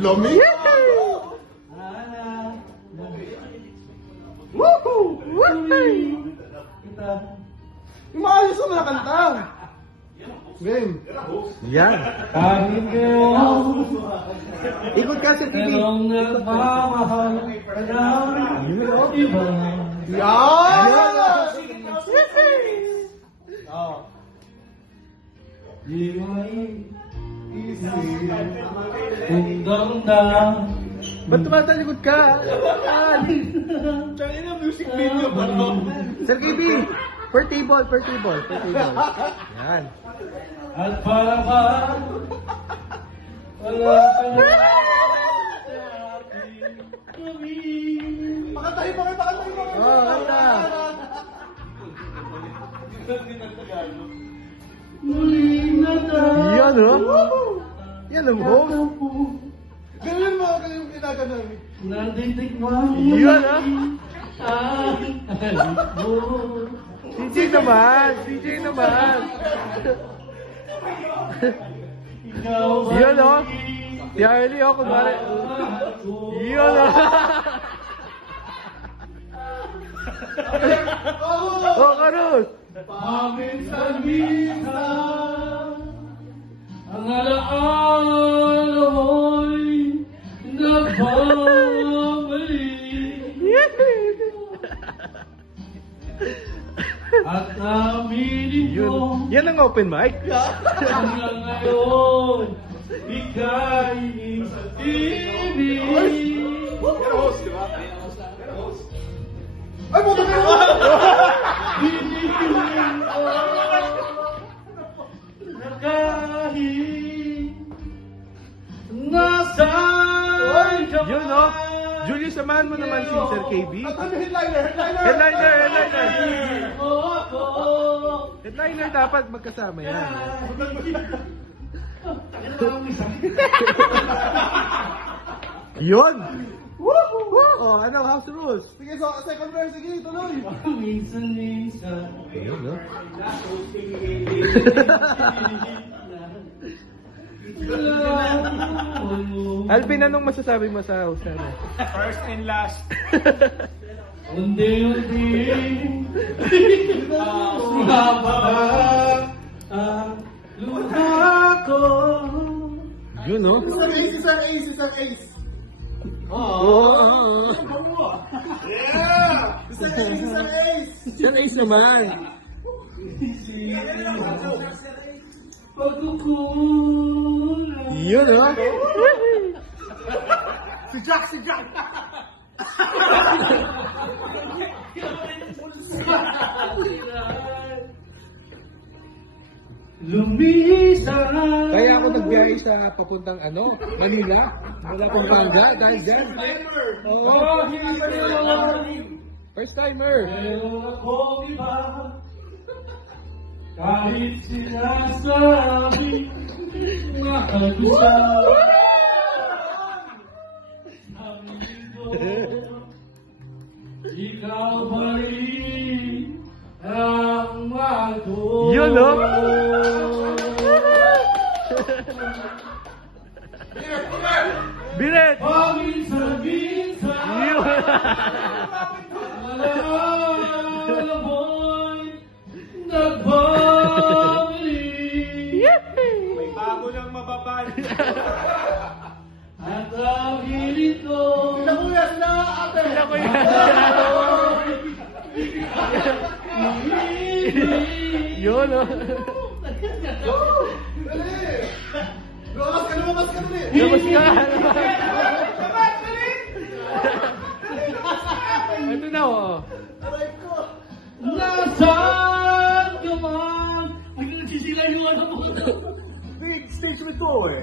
Lumi? Woohoo! Yung maayos na mga kanta. Game. Yan. Kahit ngayon, Ikot ka sa TV. merong nagmamahal ka na iba. Yan! Oh. Di may isip kung damdam. Ba't tumatalikod ka? Tsaka na music video ba to? Sir KB, per table. Yan. At para ba wala ka na sa ating gawin. Pakatahin mo kayo, pakatahin mo kayo. Oh, kanta. Muling nagkakaroon. Yan, oh. Yan, ang host. Ganun mo, ganun yung ginaganon. Natitikman Yan, ah. ang halik mo. CJ naman. Ikaw ba Yan, oh. Si Arlie, oh, kunwari. Yan, oh. Oh, Karus. Paminsan-minsan ang alaala mo'y nagbabalik. At aminin ko Yan ang open mic. hanggang ngayon ika'y ibig. Pero host, di ba? Ay, puto ka mo! Hinihiling ko na kahit nasaan ka Yun, oh. Julius, samahan mo naman si Sir KB. At ano, headliner! Headliner dapat magkasama yan. Yun! Oh, ano, house rules? Sige, so, second verse, sige, tuloy. Minsan-minsan Ayun, no? Alvin, anong masasabi mo sa house na? First and last. Unti-unti Sumababa ang luha ko. Yun, no? Isang ace. Oo. Yeah! Isang ace. Sir Ace naman. Pagkukulang Yun, no? Si Jack! lumisan. Kaya ako nagbiyahe sa papuntang Manila. Wala pang Pampanga dahil dyan. Oo. First timer. Meron akong iba. Kahit sinasabi mahal ko siya. Sabi ko, ikaw pa rin ang mahal ko. Yun, no? Biret! Paminsan-minsan Yun! alaala mo'y nagbabalik. May bago ng mababal. At ang hiling ko Sila kuya, sila ate. Sila ko yan. Yun, no? Dali! Lumabas ka dali! Labas ka! Ito na, oh. Aray ko! nasaan ka man. Ay, nagsisila yung ano mo. Big stage with to eh.